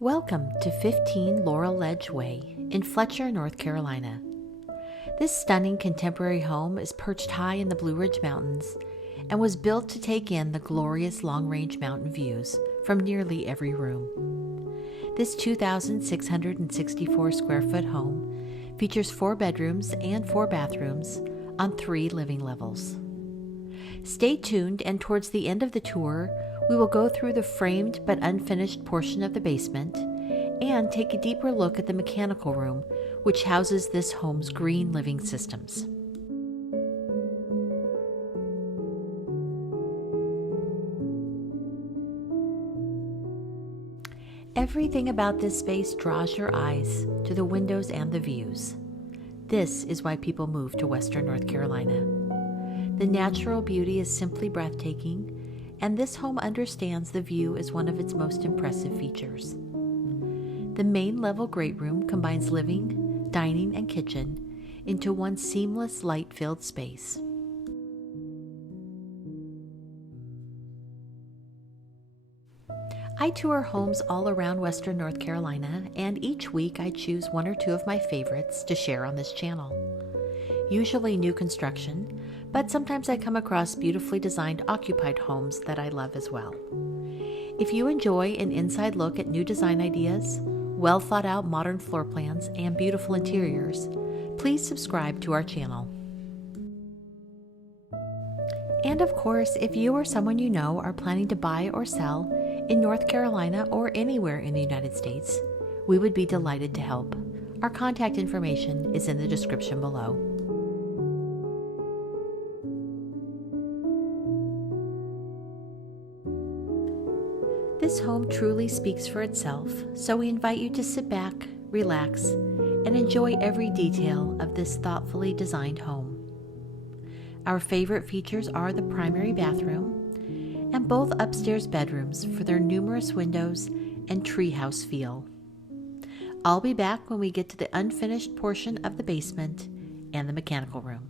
Welcome to 15 Laurel Ledge Way in Fletcher, North Carolina. This stunning contemporary home is perched high in the Blue Ridge Mountains and was built to take in the glorious long-range mountain views from nearly every room. This 2,664 square foot home features 4 bedrooms and 4 bathrooms on 3 living levels. Stay tuned, and towards the end of the tour, we will go through the framed but unfinished portion of the basement and take a deeper look at the mechanical room, which houses this home's green living systems. Everything about this space draws your eyes to the windows and the views. This is why people move to Western North Carolina. The natural beauty is simply breathtaking, and this home understands the view as one of its most impressive features. The main level great room combines living, dining, and kitchen into one seamless light-filled space. I tour homes all around Western North Carolina, and each week I choose one or two of my favorites to share on this channel. Usually new construction, but sometimes I come across beautifully designed occupied homes that I love as well. If you enjoy an inside look at new design ideas, well thought out modern floor plans, and beautiful interiors, please subscribe to our channel. And of course, if you or someone you know are planning to buy or sell in North Carolina or anywhere in the United States, we would be delighted to help. Our contact information is in the description below. This home truly speaks for itself, so we invite you to sit back, relax, and enjoy every detail of this thoughtfully designed home. Our favorite features are the primary bathroom and both upstairs bedrooms for their numerous windows and treehouse feel. I'll be back when we get to the unfinished portion of the basement and the mechanical room.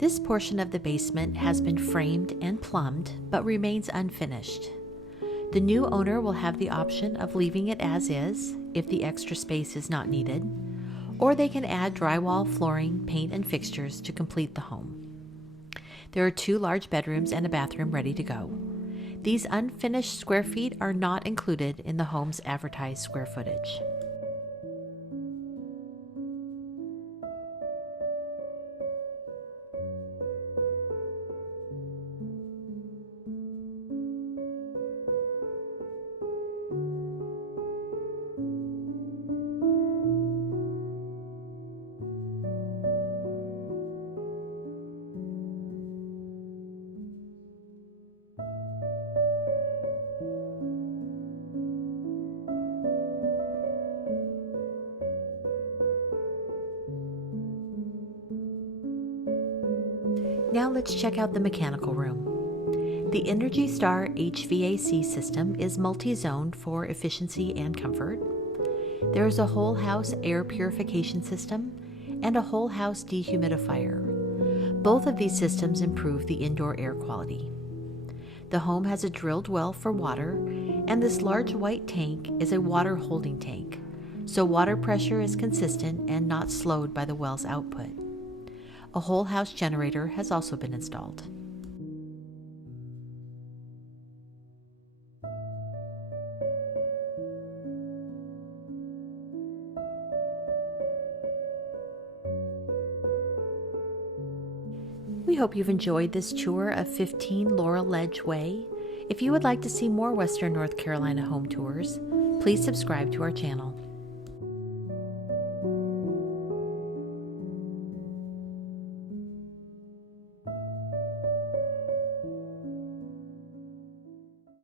This portion of the basement has been framed and plumbed, but remains unfinished. The new owner will have the option of leaving it as is if the extra space is not needed, or they can add drywall, flooring, paint, and fixtures to complete the home. There are 2 large bedrooms and a bathroom ready to go. These unfinished square feet are not included in the home's advertised square footage. Now let's check out the mechanical room. The Energy Star HVAC system is multi-zoned for efficiency and comfort. There is a whole house air purification system and a whole house dehumidifier. Both of these systems improve the indoor air quality. The home has a drilled well for water, and this large white tank is a water holding tank, so water pressure is consistent and not slowed by the well's output. A whole house generator has also been installed. We hope you've enjoyed this tour of 15 Laurel Ledge Way. If you would like to see more Western North Carolina home tours, please subscribe to our channel.